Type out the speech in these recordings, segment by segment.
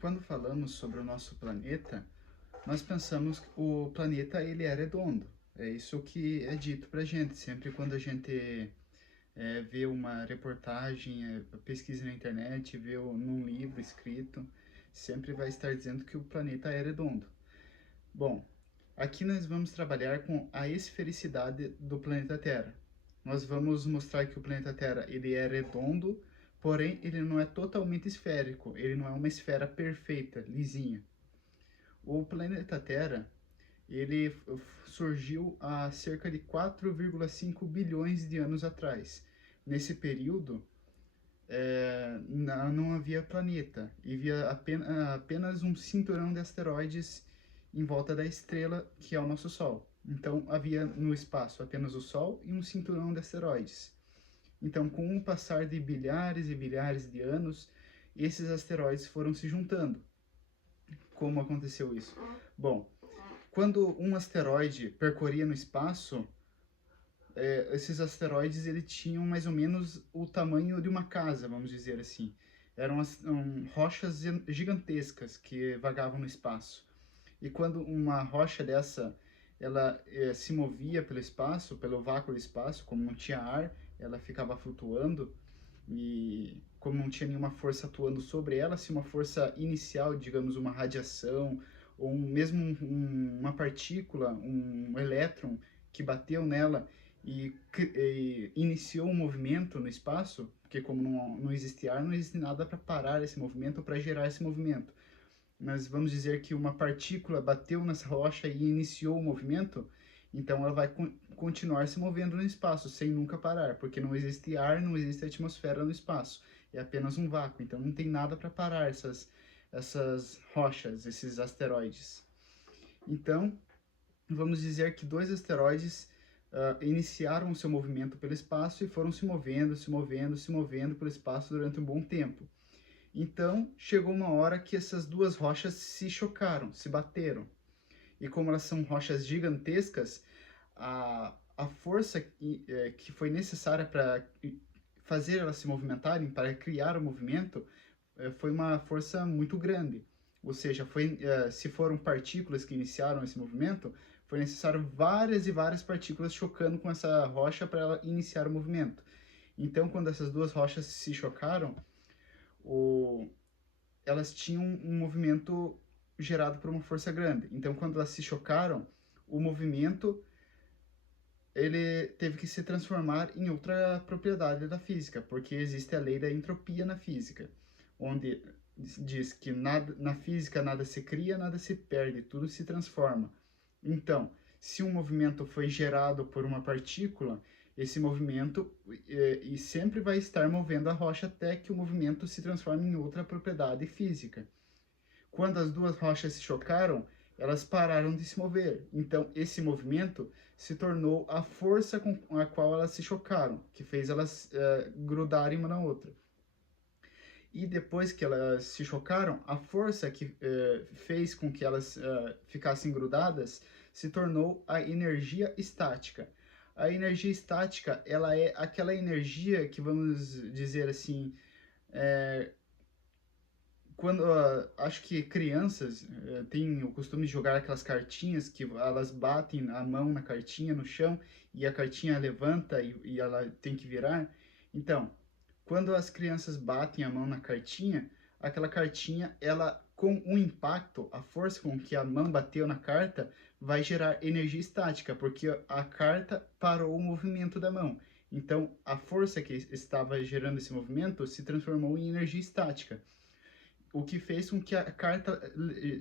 Quando falamos sobre o nosso planeta, nós pensamos que o planeta ele é redondo. É isso que é dito pra gente. Sempre quando a gente vê uma reportagem, pesquisa na internet, num livro escrito, sempre vai estar dizendo que o planeta é redondo. Bom, aqui nós vamos trabalhar com a esfericidade do planeta Terra. Nós vamos mostrar que o planeta Terra ele é redondo, porém ele não é totalmente esférico, ele não é uma esfera perfeita, lisinha. O planeta Terra, ele surgiu há cerca de 4,5 bilhões de anos atrás. Nesse período, não havia planeta, e havia apenas um cinturão de asteroides em volta da estrela que é o nosso Sol. Então, havia no espaço apenas o Sol e um cinturão de asteroides. Então, com o passar de bilhares e bilhares de anos, esses asteroides foram se juntando. Como aconteceu isso? Bom, quando um asteroide percorria no espaço, esses asteroides ele tinham mais ou menos o tamanho de uma casa, vamos dizer assim. Eram rochas gigantescas que vagavam no espaço. E quando uma rocha dessa ela se movia pelo espaço, pelo vácuo do espaço, como não tinha ar, ela ficava flutuando e como não tinha nenhuma força atuando sobre ela, se uma força inicial, digamos uma radiação ou mesmo uma partícula, um elétron que bateu nela e iniciou um movimento no espaço, porque como não existe ar, não existe nada para parar esse movimento ou para gerar esse movimento. Mas vamos dizer que uma partícula bateu nessa rocha e iniciou o movimento, então ela vai continuar se movendo no espaço sem nunca parar, porque não existe ar, não existe atmosfera no espaço, é apenas um vácuo, então não tem nada para parar essas rochas, esses asteroides. Então, vamos dizer que dois asteroides iniciaram o seu movimento pelo espaço e foram se movendo, se movendo, se movendo pelo espaço durante um bom tempo. Então, chegou uma hora que essas duas rochas se chocaram, se bateram. E como elas são rochas gigantescas, a força que foi necessária para fazer elas se movimentarem, para criar o movimento, foi uma força muito grande. Ou seja, se foram partículas que iniciaram esse movimento, foi necessário várias e várias partículas chocando com essa rocha para ela iniciar o movimento. Então, quando essas duas rochas se chocaram, o, elas tinham um movimento gerado por uma força grande. Então, quando elas se chocaram, o movimento ele teve que se transformar em outra propriedade da física, porque existe a lei da entropia na física, onde diz que nada, na física nada se cria, nada se perde, tudo se transforma. Então, se um movimento foi gerado por uma partícula, esse movimento sempre vai estar movendo a rocha até que o movimento se transforme em outra propriedade física. Quando as duas rochas se chocaram, elas pararam de se mover. Então, esse movimento se tornou a força com a qual elas se chocaram, que fez elas grudarem uma na outra. E depois que elas se chocaram, a força que fez com que elas ficassem grudadas se tornou a energia estática. A energia estática, ela é aquela energia que, vamos dizer assim, quando acho que crianças têm o costume de jogar aquelas cartinhas que elas batem a mão na cartinha no chão e a cartinha levanta e ela tem que virar. Então, quando as crianças batem a mão na cartinha, aquela cartinha, ela com o impacto, a força com que a mão bateu na carta, vai gerar energia estática, porque a carta parou o movimento da mão. Então, a força que estava gerando esse movimento se transformou em energia estática, o que fez com que a carta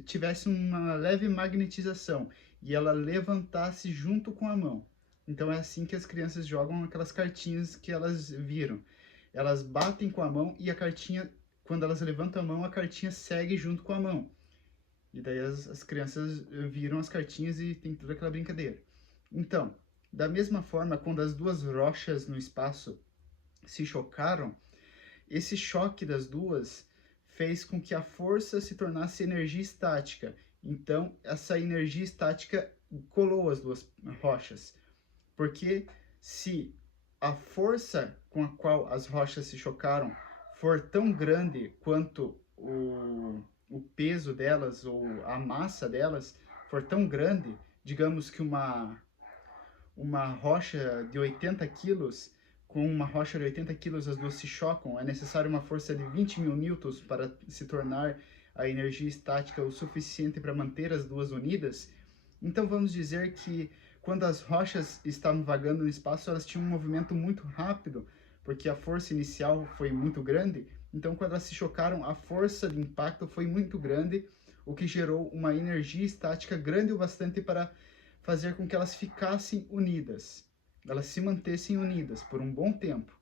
tivesse uma leve magnetização e ela levantasse junto com a mão. Então é assim que as crianças jogam aquelas cartinhas que elas viram. Elas batem com a mão e a cartinha, quando elas levantam a mão, a cartinha segue junto com a mão. E daí as crianças viram as cartinhas e tem toda aquela brincadeira. Então, da mesma forma, quando as duas rochas no espaço se chocaram, esse choque das duas fez com que a força se tornasse energia estática. Então, essa energia estática colou as duas rochas. Porque se a força com a qual as rochas se chocaram for tão grande quanto o peso delas ou a massa delas for tão grande, digamos que uma rocha de 80 quilos, com uma rocha de 80 quilos as duas se chocam, é necessário uma força de 20.000 newtons para se tornar a energia estática o suficiente para manter as duas unidas. Então vamos dizer que quando as rochas estavam vagando no espaço, elas tinham um movimento muito rápido, porque a força inicial foi muito grande. Então quando elas se chocaram, a força de impacto foi muito grande, o que gerou uma energia estática grande o bastante para fazer com que elas ficassem unidas, elas se mantessem unidas por um bom tempo.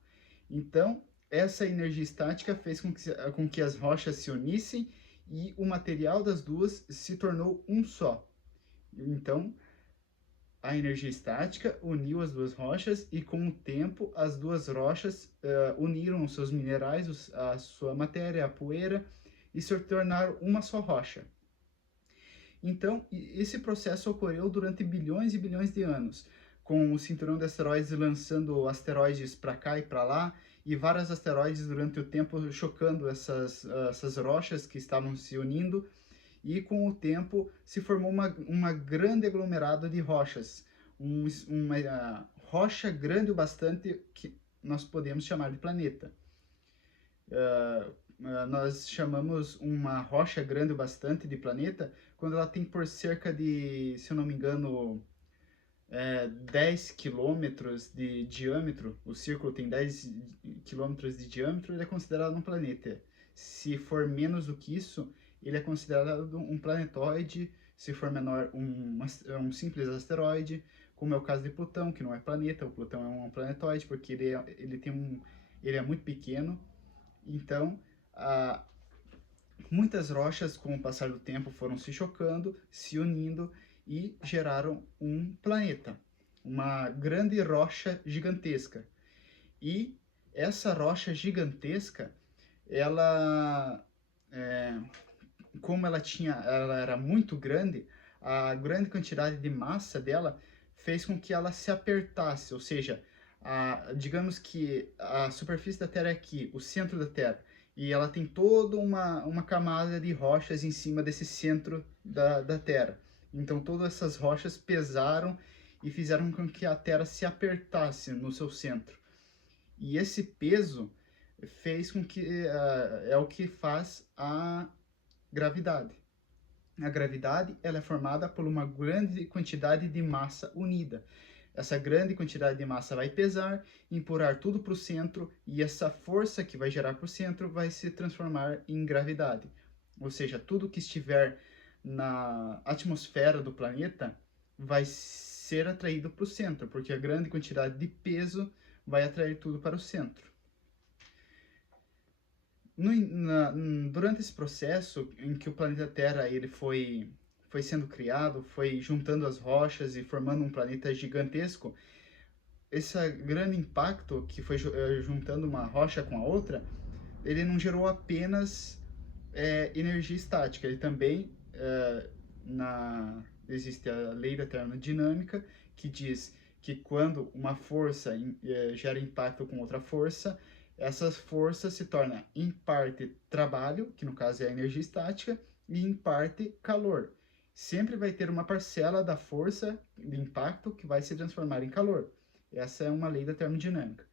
Então, essa energia estática fez com que as rochas se unissem e o material das duas se tornou um só. Então, a energia estática uniu as duas rochas e, com o tempo, as duas rochas uniram os seus minerais, a sua matéria, a poeira, e se tornaram uma só rocha. Então, esse processo ocorreu durante bilhões e bilhões de anos, com o cinturão de asteroides lançando asteroides para cá e para lá, e vários asteroides durante o tempo chocando essas rochas que estavam se unindo, e com o tempo se formou uma grande aglomerado de rochas, uma rocha grande o bastante que nós podemos chamar de planeta. Nós chamamos uma rocha grande o bastante de planeta quando ela tem por cerca de, se eu não me engano, 10 quilômetros de diâmetro. O círculo tem 10 quilômetros de diâmetro, ele é considerado um planeta. Se for menos do que isso, ele é considerado um planetóide. Se for menor, um simples asteroide, como é o caso de Plutão, que não é planeta. O Plutão é um planetóide porque ele é muito pequeno. Então, muitas rochas, com o passar do tempo, foram se chocando, se unindo e geraram um planeta, uma grande rocha gigantesca. E essa rocha gigantesca, ela, como ela era muito grande, a grande quantidade de massa dela fez com que ela se apertasse, ou seja, digamos que a superfície da Terra é aqui, o centro da Terra, e ela tem toda uma camada de rochas em cima desse centro da Terra. Então todas essas rochas pesaram e fizeram com que a Terra se apertasse no seu centro. E esse peso fez com que é o que faz a gravidade. A gravidade ela é formada por uma grande quantidade de massa unida. Essa grande quantidade de massa vai pesar, empurrar tudo para o centro, e essa força que vai gerar para o centro vai se transformar em gravidade. Ou seja, tudo que estiver na atmosfera do planeta vai ser atraído para o centro, porque a grande quantidade de peso vai atrair tudo para o centro. Durante esse processo em que o planeta Terra ele foi sendo criado, foi juntando as rochas e formando um planeta gigantesco, esse grande impacto que foi juntando uma rocha com a outra, ele não gerou apenas energia estática, ele também, existe a lei da termodinâmica, que diz que quando uma força gera impacto com outra força, essa força se torna em parte trabalho, que no caso é a energia estática, e em parte calor. Sempre vai ter uma parcela da força de impacto que vai se transformar em calor. Essa é uma lei da termodinâmica.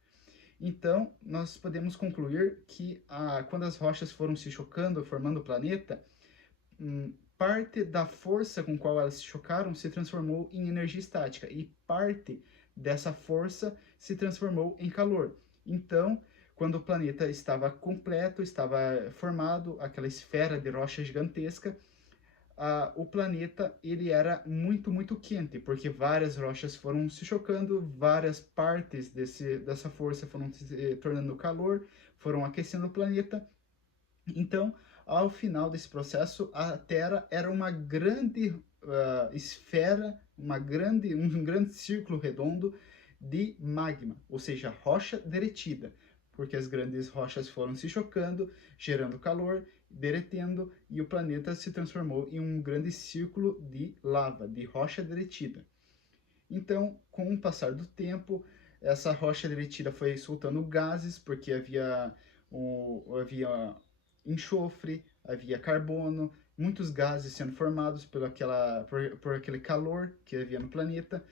Então, nós podemos concluir que quando as rochas foram se chocando, formando o planeta, parte da força com qual elas se chocaram se transformou em energia estática e parte dessa força se transformou em calor. Então, quando o planeta estava completo, estava formado, aquela esfera de rocha gigantesca, o planeta ele era muito, muito quente, porque várias rochas foram se chocando, várias partes dessa força foram se tornando calor, foram aquecendo o planeta. Então, ao final desse processo, a Terra era uma grande esfera, um grande círculo redondo de magma, ou seja, rocha derretida, porque as grandes rochas foram se chocando, gerando calor, derretendo, e o planeta se transformou em um grande círculo de lava, de rocha derretida. Então, com o passar do tempo, essa rocha derretida foi soltando gases, porque havia enxofre, havia carbono, muitos gases sendo formados por aquele calor que havia no planeta.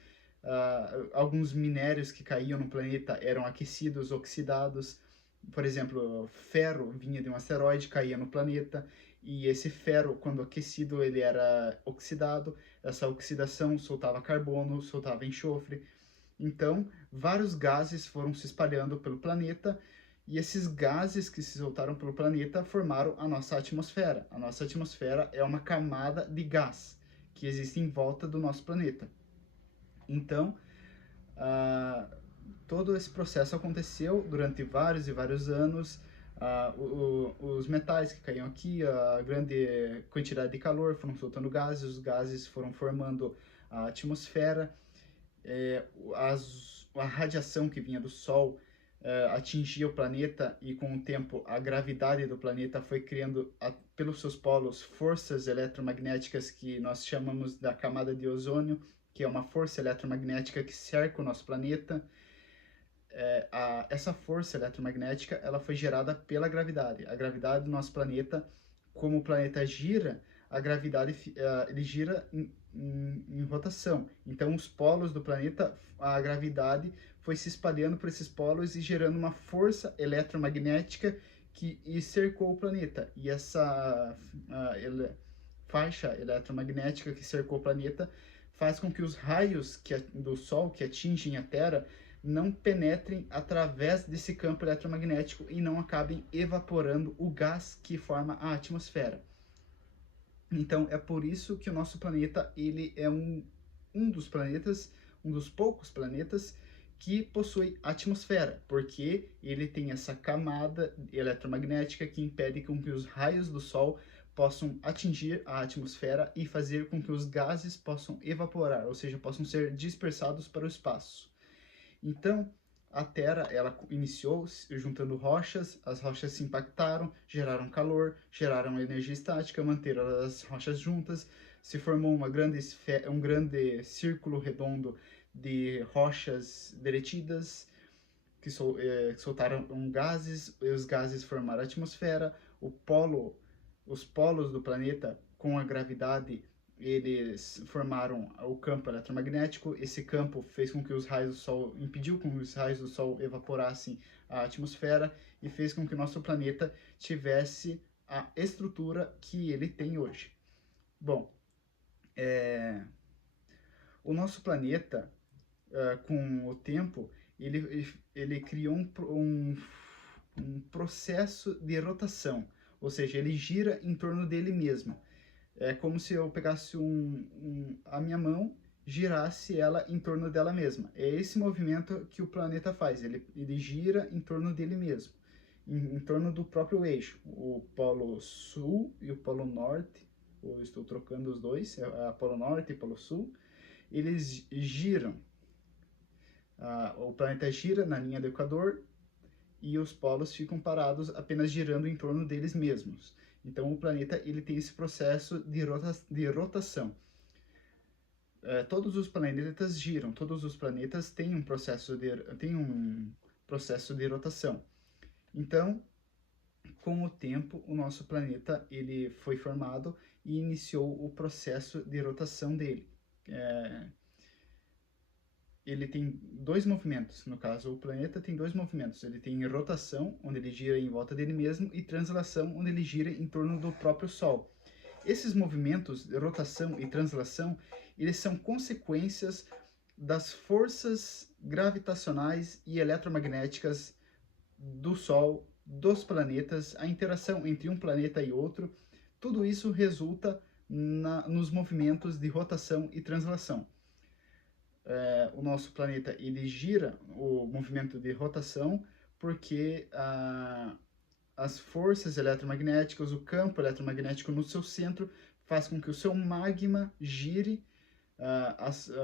Alguns minérios que caíam no planeta eram aquecidos, oxidados. Por exemplo, ferro vinha de um asteroide, caía no planeta, e esse ferro, quando aquecido, ele era oxidado. Essa oxidação soltava carbono, soltava enxofre. Então, vários gases foram se espalhando pelo planeta, e esses gases que se soltaram pelo planeta formaram a nossa atmosfera. A nossa atmosfera é uma camada de gás que existe em volta do nosso planeta. Então, todo esse processo aconteceu durante vários e vários anos. Os metais que caíam aqui, a grande quantidade de calor, foram soltando gases, os gases foram formando a atmosfera. A radiação que vinha do Sol atingia o planeta, e com o tempo a gravidade do planeta foi criando, pelos seus polos, forças eletromagnéticas que nós chamamos da camada de ozônio, que é uma força eletromagnética que cerca o nosso planeta. Essa força eletromagnética ela foi gerada pela gravidade. A gravidade do nosso planeta, como o planeta gira, a gravidade ele gira em rotação. Então, os polos do planeta, a gravidade foi se espalhando por esses polos e gerando uma força eletromagnética que cercou o planeta. E essa faixa eletromagnética que cercou o planeta faz com que os raios do Sol que atingem a Terra não penetrem através desse campo eletromagnético e não acabem evaporando o gás que forma a atmosfera. Então, é por isso que o nosso planeta ele é um dos planetas, um dos poucos planetas que possui atmosfera, porque ele tem essa camada eletromagnética que impede com que os raios do Sol possam atingir a atmosfera e fazer com que os gases possam evaporar, ou seja, possam ser dispersados para o espaço. Então, a Terra ela iniciou juntando rochas, as rochas se impactaram, geraram calor, geraram energia estática, manteram as rochas juntas, se formou um grande círculo redondo de rochas derretidas que soltaram gases, e os gases formaram a atmosfera. Os polos do planeta, com a gravidade, eles formaram o campo eletromagnético. Esse campo fez com que os raios do Sol, impediu com que os raios do Sol evaporassem a atmosfera e fez com que o nosso planeta tivesse a estrutura que ele tem hoje. Bom, o nosso planeta, com o tempo, ele criou um processo de rotação, ou seja, ele gira em torno dele mesmo. É como se eu pegasse a minha mão, girasse ela em torno dela mesma. É esse movimento que o planeta faz, ele gira em torno dele mesmo, em torno do próprio eixo. O polo sul e o polo norte, eu estou trocando os dois, é polo norte e polo sul, eles giram. O planeta gira na linha do Equador e os polos ficam parados apenas girando em torno deles mesmos. Então, o planeta ele tem esse processo de rotação. Todos os planetas giram, todos os planetas têm um processo de rotação. Então, com o tempo, o nosso planeta ele foi formado e iniciou o processo de rotação dele. Ele tem dois movimentos, no caso, o planeta tem dois movimentos. Ele tem rotação, onde ele gira em volta dele mesmo, e translação, onde ele gira em torno do próprio Sol. Esses movimentos de rotação e translação, eles são consequências das forças gravitacionais e eletromagnéticas do Sol, dos planetas, a interação entre um planeta e outro. Tudo isso resulta nos movimentos de rotação e translação. O nosso planeta ele gira o movimento de rotação porque as forças eletromagnéticas, o campo eletromagnético no seu centro faz com que o seu magma gire.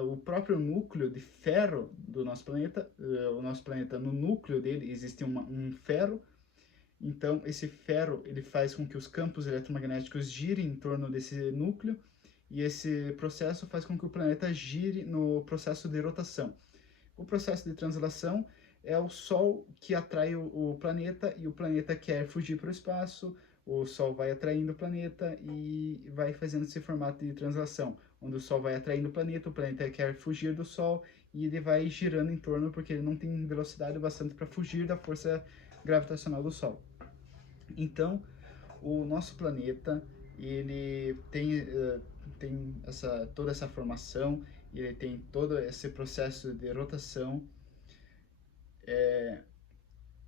O próprio núcleo de ferro do nosso planeta, no núcleo dele existe um ferro. Então esse ferro ele faz com que os campos eletromagnéticos girem em torno desse núcleo, e esse processo faz com que o planeta gire no processo de rotação. O processo de translação é o Sol que atrai o planeta, e o planeta quer fugir para o espaço. o Sol vai atraindo o planeta e vai fazendo esse formato de translação, onde o Sol vai atraindo o planeta quer fugir do Sol e ele vai girando em torno porque ele não tem velocidade bastante para fugir da força gravitacional do Sol. Então, o nosso planeta, ele tem toda essa formação, ele tem todo esse processo de rotação.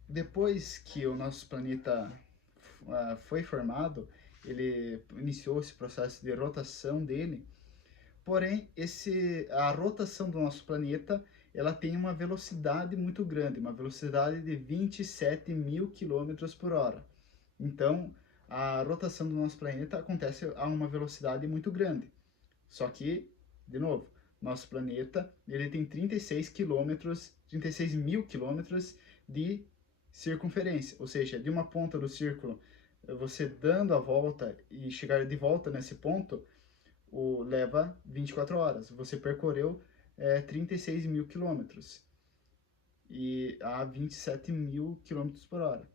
Depois que o nosso planeta foi formado, ele iniciou esse processo de rotação dele, porém a rotação do nosso planeta ela tem uma velocidade muito grande, uma velocidade de 27 mil quilômetros por hora. Então, a rotação do nosso planeta acontece a uma velocidade muito grande. Só que, de novo, nosso planeta ele tem 36 mil quilômetros de circunferência, ou seja, de uma ponta do círculo, você dando a volta e chegar de volta nesse ponto, leva 24 horas. Você percorreu 36 mil quilômetros e a 27 mil quilômetros por hora.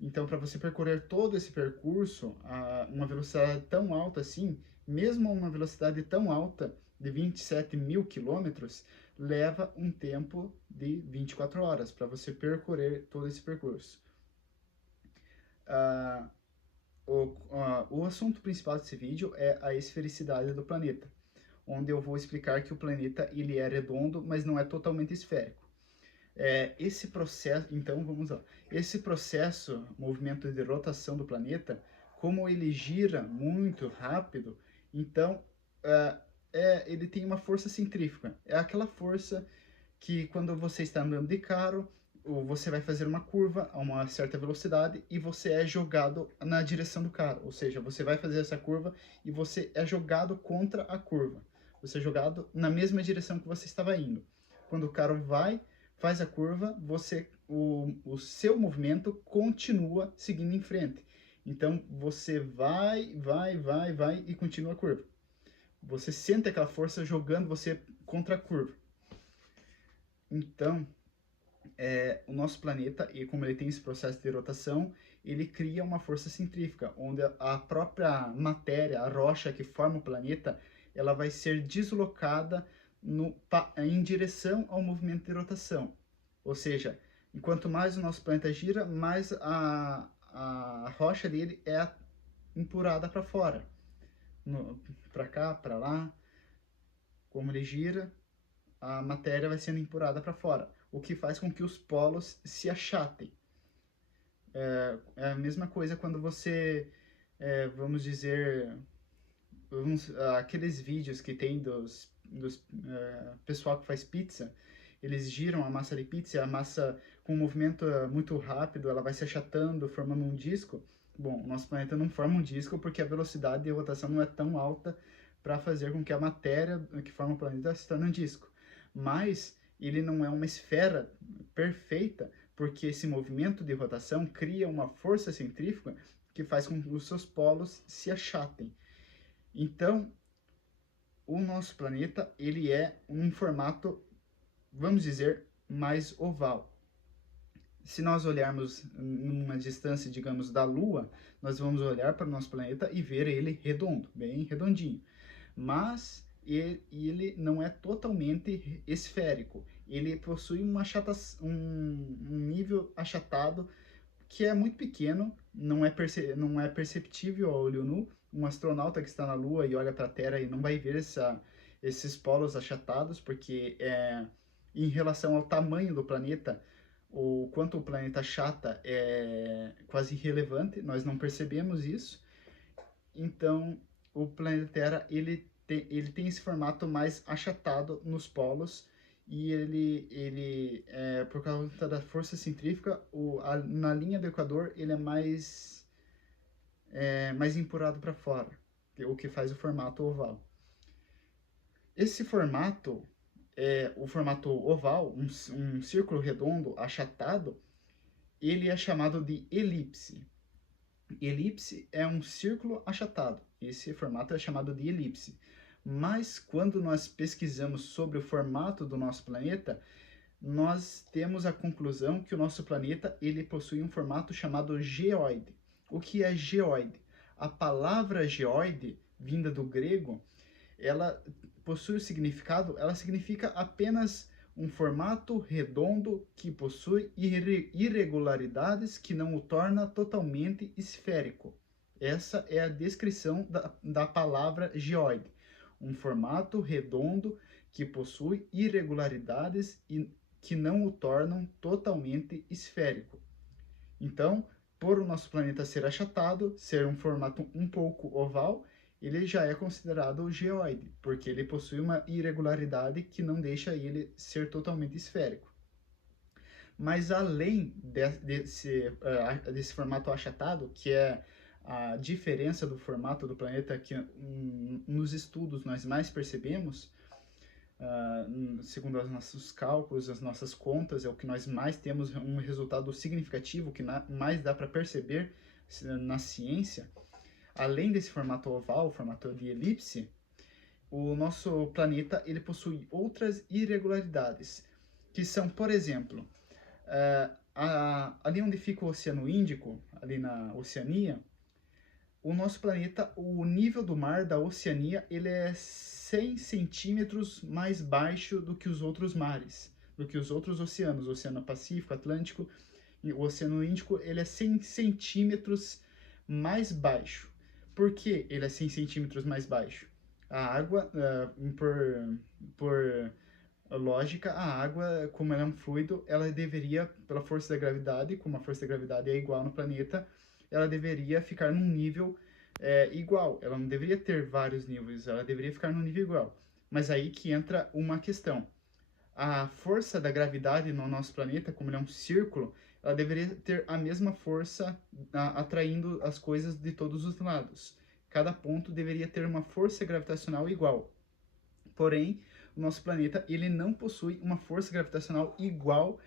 Então, para você percorrer todo esse percurso a uma velocidade tão alta assim, mesmo a uma velocidade tão alta de 27 mil quilômetros, leva um tempo de 24 horas para você percorrer todo esse percurso. O assunto principal desse vídeo é a esfericidade do planeta, onde eu vou explicar que o planeta ele é redondo, mas não é totalmente esférico. Esse processo, então vamos lá, esse processo, movimento de rotação do planeta, como ele gira muito rápido, então ele tem uma força centrífuga. É aquela força que quando você está andando de carro, você vai fazer uma curva a uma certa velocidade e você é jogado na direção do carro. Ou seja, você vai fazer essa curva e você é jogado contra a curva. Você é jogado na mesma direção que você estava indo. Quando o carro faz a curva, o seu movimento continua seguindo em frente. Então, você vai e continua a curva. Você sente aquela força jogando você contra a curva. Então, o nosso planeta, e como ele tem esse processo de rotação, ele cria uma força centrífuga, onde a própria matéria, a rocha que forma o planeta, ela vai ser deslocada em direção ao movimento de rotação. Ou seja, enquanto mais o nosso planeta gira, mais a rocha dele é empurrada para fora. Para cá, para lá. Como ele gira, a matéria vai sendo empurrada para fora, o que faz com que os polos se achatem. É a mesma coisa quando você, vamos dizer, aqueles vídeos que tem dos pessoal que faz pizza, eles giram a massa de pizza e a massa com um movimento muito rápido, ela vai se achatando, formando um disco. Bom, o nosso planeta não forma um disco porque a velocidade de rotação não é tão alta para fazer com que a matéria que forma o planeta se torne um disco. Mas ele não é uma esfera perfeita, porque esse movimento de rotação cria uma força centrífuga que faz com que os seus polos se achatem. Então, o nosso planeta, ele é um formato, vamos dizer, mais oval. Se nós olharmos numa distância, digamos, da Lua, nós vamos olhar para o nosso planeta e ver ele redondo, bem redondinho. Mas ele não é totalmente esférico. Ele possui um nível achatado que é muito pequeno, não é perceptível ao olho nu. Um astronauta que está na Lua e olha para a Terra e não vai ver esses polos achatados, porque em relação ao tamanho do planeta, o quanto o planeta achata é quase irrelevante, nós não percebemos isso. Então, o planeta Terra, ele tem esse formato mais achatado nos polos, e ele por causa da força centrífuga, na linha do Equador, ele é mais empurrado para fora, o que faz o formato oval. Esse formato, o formato oval, um círculo redondo achatado, ele é chamado de elipse. Elipse é um círculo achatado. Esse formato é chamado de elipse. Mas quando nós pesquisamos sobre o formato do nosso planeta, nós temos a conclusão que o nosso planeta ele possui um formato chamado geoide. O que é geoide? A palavra geoide, vinda do grego, ela possui o significado, ela significa apenas um formato redondo que possui irregularidades que não o torna totalmente esférico. Essa é a descrição da palavra geoide. Um formato redondo que possui irregularidades e que não o tornam totalmente esférico. Então, por o nosso planeta ser achatado, ser um formato um pouco oval, ele já é considerado geoide, porque ele possui uma irregularidade que não deixa ele ser totalmente esférico. Mas além desse formato achatado, que é a diferença do formato do planeta que nos estudos nós mais percebemos, segundo os nossos cálculos, as nossas contas, é o que nós mais temos um resultado significativo, que mais dá para perceber na ciência. Além desse formato oval, formato de elipse, o nosso planeta ele possui outras irregularidades, que são, por exemplo, ali onde fica o Oceano Índico, ali na Oceania, o nosso planeta, o nível do mar da Oceania, ele é 100 centímetros mais baixo do que os outros mares, do que os outros oceanos, o Oceano Pacífico, Atlântico, e o Oceano Índico, ele é 100 centímetros mais baixo. Por que ele é 100 centímetros mais baixo? A água, por lógica, a água, como ela é um fluido, ela deveria, pela força da gravidade, como a força da gravidade é igual no planeta, ela deveria ficar num nível igual. Ela não deveria ter vários níveis, ela deveria ficar num nível igual. Mas aí que entra uma questão. A força da gravidade no nosso planeta, como ele é um círculo, ela deveria ter a mesma força atraindo as coisas de todos os lados. Cada ponto deveria ter uma força gravitacional igual. Porém, o nosso planeta ele não possui uma força gravitacional igual,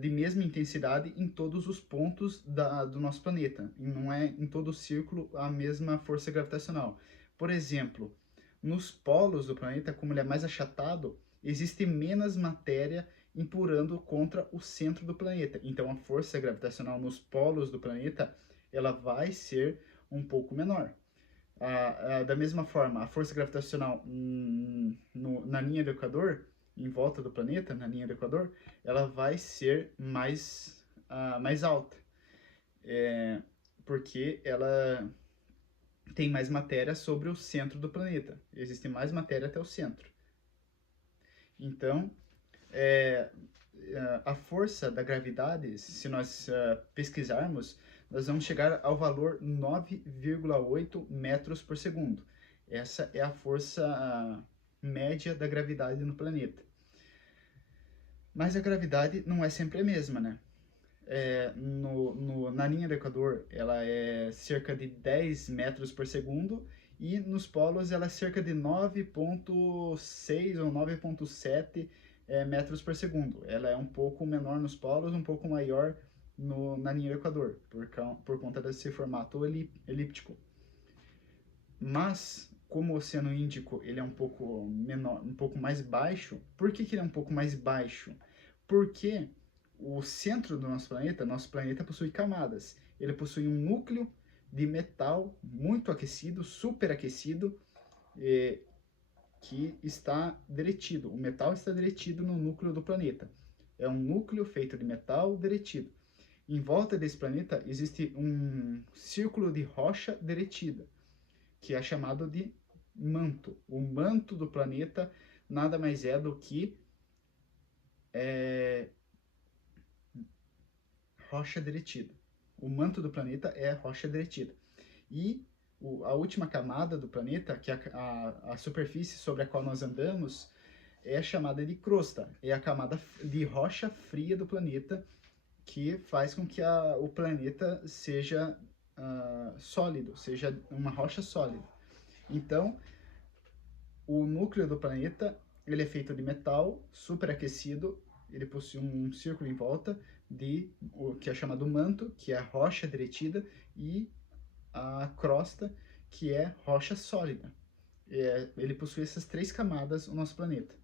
de mesma intensidade em todos os pontos do nosso planeta. E não é em todo o círculo a mesma força gravitacional. Por exemplo, nos polos do planeta, como ele é mais achatado, existe menos matéria empurrando contra o centro do planeta. Então, a força gravitacional nos polos do planeta ela vai ser um pouco menor. Da mesma forma, a força gravitacional na linha do Equador, em volta do planeta, na linha do Equador, ela vai ser mais alta, porque ela tem mais matéria sobre o centro do planeta. Existe mais matéria até o centro. Então, a força da gravidade, se nós pesquisarmos, nós vamos chegar ao valor 9,8 metros por segundo. Essa é a força média da gravidade no planeta. Mas a gravidade não é sempre a mesma, né? Na linha do Equador, ela é cerca de 10 metros por segundo, e nos polos ela é cerca de 9,6 ou 9,7 metros por segundo. Ela é um pouco menor nos polos, um pouco maior na linha do Equador, por conta desse formato elíptico. Mas, como o Oceano Índico ele é um pouco menor, um pouco mais baixo, por que ele é um pouco mais baixo? Porque o centro do nosso planeta possui camadas. Ele possui um núcleo de metal muito aquecido, superaquecido, que está derretido. O metal está derretido no núcleo do planeta. É um núcleo feito de metal derretido. Em volta desse planeta existe um círculo de rocha derretida, que é chamado de manto. O manto do planeta nada mais é do que rocha derretida. O manto do planeta é rocha derretida. E a última camada do planeta, que é a superfície sobre a qual nós andamos, é chamada de crosta. É a camada de rocha fria do planeta, que faz com que o planeta seja sólido, seja uma rocha sólida. Então, o núcleo do planeta ele é feito de metal superaquecido, ele possui um círculo em volta que é chamado manto, que é rocha derretida, e a crosta, que é rocha sólida. Ele possui essas três camadas, o nosso planeta.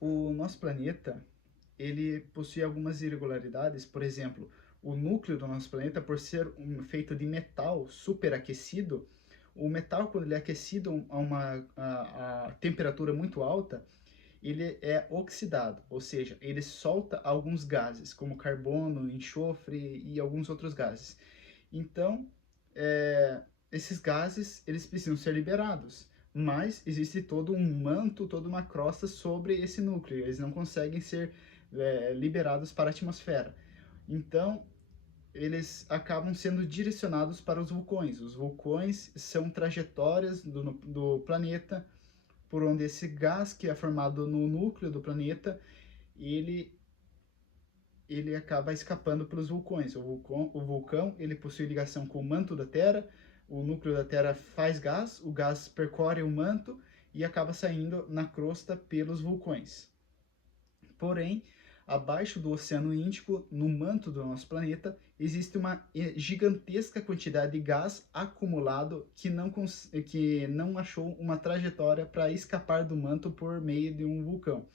O nosso planeta ele possui algumas irregularidades, por exemplo, o núcleo do nosso planeta, por ser feito de metal superaquecido, o metal, quando ele é aquecido a temperatura muito alta, ele é oxidado, ou seja, ele solta alguns gases, como carbono, enxofre e alguns outros gases. Então, esses gases, eles precisam ser liberados, mas existe todo um manto, toda uma crosta sobre esse núcleo, eles não conseguem ser liberados para a atmosfera. Então, eles acabam sendo direcionados para os vulcões. Os vulcões são trajetórias do planeta por onde esse gás que é formado no núcleo do planeta, ele acaba escapando pelos vulcões. O vulcão ele possui ligação com o manto da Terra, o núcleo da Terra faz gás, o gás percorre o manto e acaba saindo na crosta pelos vulcões. Porém, abaixo do Oceano Índico, no manto do nosso planeta, existe uma gigantesca quantidade de gás acumulado que não achou uma trajetória para escapar do manto por meio de um vulcão.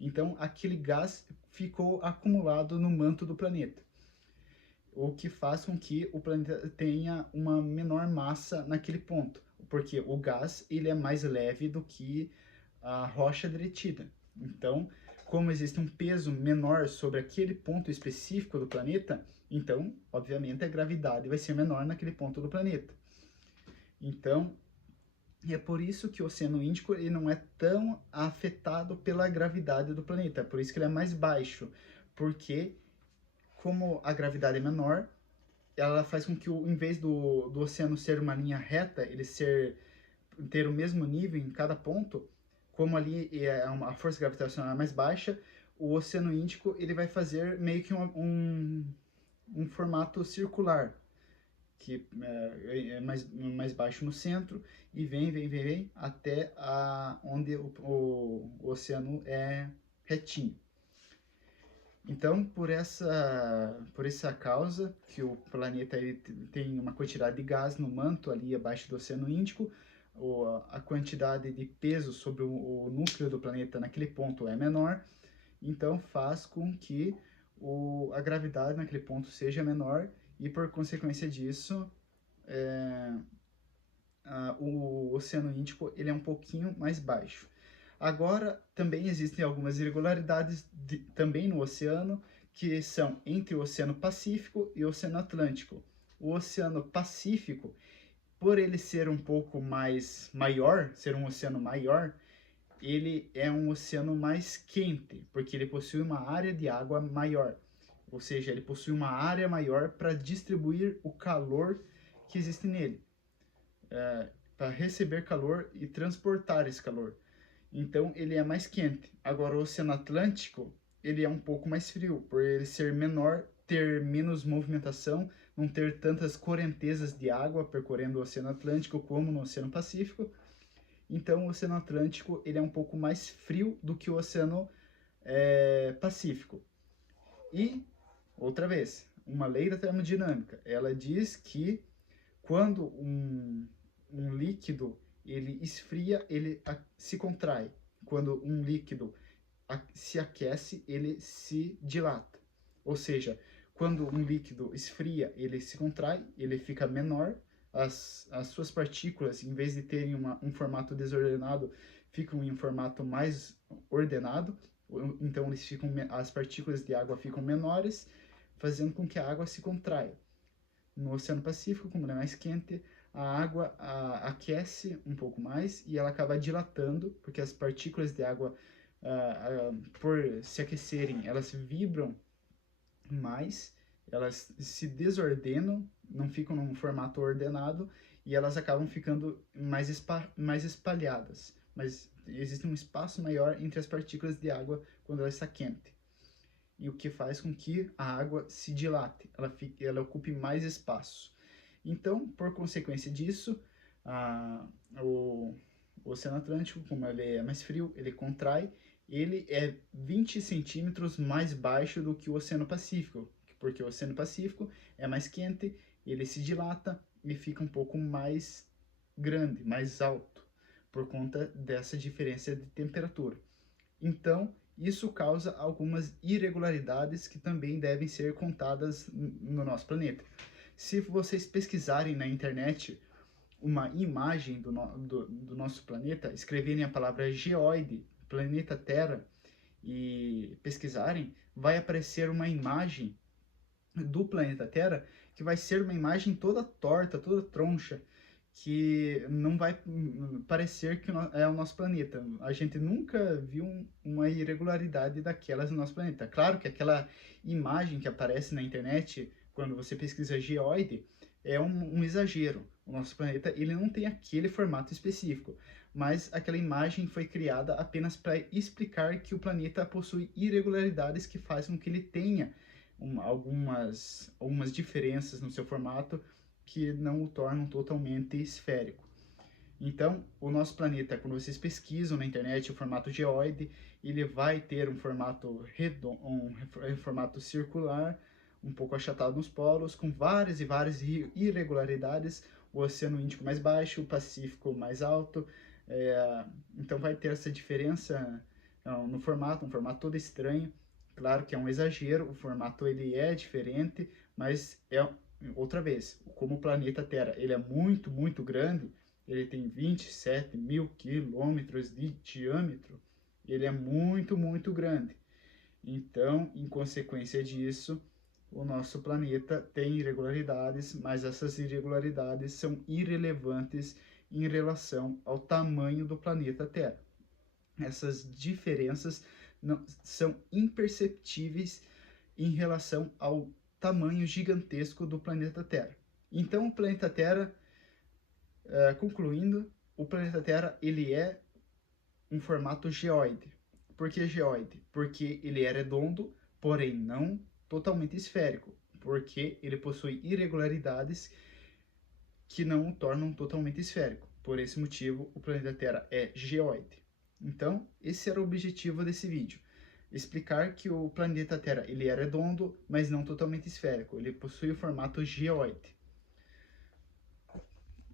Então, aquele gás ficou acumulado no manto do planeta, o que faz com que o planeta tenha uma menor massa naquele ponto, porque o gás ele é mais leve do que a rocha derretida. Então, como existe um peso menor sobre aquele ponto específico do planeta, então, obviamente, a gravidade vai ser menor naquele ponto do planeta. Então, é por isso que o Oceano Índico ele não é tão afetado pela gravidade do planeta, por isso que ele é mais baixo, porque como a gravidade é menor, ela faz com que, em vez do oceano ser uma linha reta, ele ter o mesmo nível em cada ponto, como ali a força gravitacional é mais baixa, o Oceano Índico ele vai fazer meio que um formato circular, que é mais baixo no centro, e vem até onde o oceano é retinho. Então, por essa causa, que o planeta ele tem uma quantidade de gás no manto ali abaixo do Oceano Índico, a quantidade de peso sobre o núcleo do planeta naquele ponto é menor, então faz com que a gravidade naquele ponto seja menor e, por consequência disso, o Oceano Índico ele é um pouquinho mais baixo. Agora, também existem algumas irregularidades também no oceano, que são entre o Oceano Pacífico e o Oceano Atlântico. O Oceano Pacífico, por ele ser um pouco mais maior, ser um oceano maior, ele é um oceano mais quente, porque ele possui uma área de água maior. Ou seja, ele possui uma área maior para distribuir o calor que existe nele, para receber calor e transportar esse calor. Então ele é mais quente. Agora o Oceano Atlântico, ele é um pouco mais frio, por ele ser menor, ter menos movimentação, não ter tantas correntezas de água percorrendo o Oceano Atlântico como no Oceano Pacífico. Então o Oceano Atlântico ele é um pouco mais frio do que o Oceano Pacífico. E, outra vez, uma lei da termodinâmica, ela diz que quando um líquido ele esfria, ele se contrai. Quando um líquido se aquece, ele se dilata. Ou seja, quando um líquido esfria, ele se contrai, ele fica menor, as suas partículas, em vez de terem um formato desordenado, ficam em um formato mais ordenado, então as partículas de água ficam menores, fazendo com que a água se contraia. No Oceano Pacífico, como ele é mais quente, a água aquece um pouco mais e ela acaba dilatando, porque as partículas de água, por se aquecerem, elas vibram mais, elas se desordenam, não ficam num formato ordenado e elas acabam ficando mais espalhadas. Mas existe um espaço maior entre as partículas de água quando ela está quente. E o que faz com que a água se dilate, ela ocupe mais espaço. Então, por consequência disso, o Oceano Atlântico, como ele é mais frio, ele contrai, ele é 20 centímetros mais baixo do que o Oceano Pacífico, porque o Oceano Pacífico é mais quente, ele se dilata e fica um pouco mais grande, mais alto, por conta dessa diferença de temperatura. Então, Isso causa algumas irregularidades que também devem ser contadas no nosso planeta. Se vocês pesquisarem na internet uma imagem do nosso planeta, escreverem a palavra geoide, planeta Terra, e pesquisarem, vai aparecer uma imagem do planeta Terra que vai ser uma imagem toda torta, toda troncha, que não vai parecer que é o nosso planeta. A gente nunca viu uma irregularidade daquelas no nosso planeta. Claro que aquela imagem que aparece na internet, quando você pesquisa geoide, é um exagero. O nosso planeta ele não tem aquele formato específico, mas aquela imagem foi criada apenas para explicar que o planeta possui irregularidades que fazem com que ele tenha algumas diferenças no seu formato que não o tornam totalmente esférico. Então, o nosso planeta, quando vocês pesquisam na internet o formato geoide, ele vai ter um formato redondo, um formato circular, um pouco achatado nos polos, com várias e várias irregularidades, o Oceano Índico mais baixo, o Pacífico mais alto, então vai ter essa diferença no formato, um formato todo estranho. Claro que é um exagero, o formato ele é diferente, mas outra vez, como o planeta Terra ele é muito, muito grande, ele tem 27 mil quilômetros de diâmetro, ele é muito, muito grande. Então, em consequência disso, o nosso planeta tem irregularidades, mas essas irregularidades são irrelevantes em relação ao tamanho do planeta Terra. Essas diferenças não, são imperceptíveis em relação ao tamanho gigantesco do planeta Terra. Então, o planeta Terra, concluindo, o planeta Terra ele é um formato geoide. Por que geoide? Porque ele é redondo, porém não totalmente esférico, porque ele possui irregularidades que não o tornam totalmente esférico. Por esse motivo, o planeta Terra é geoide. Então, esse era o objetivo desse vídeo. Explicar que o planeta Terra ele é redondo, mas não totalmente esférico. Ele possui o formato geoide.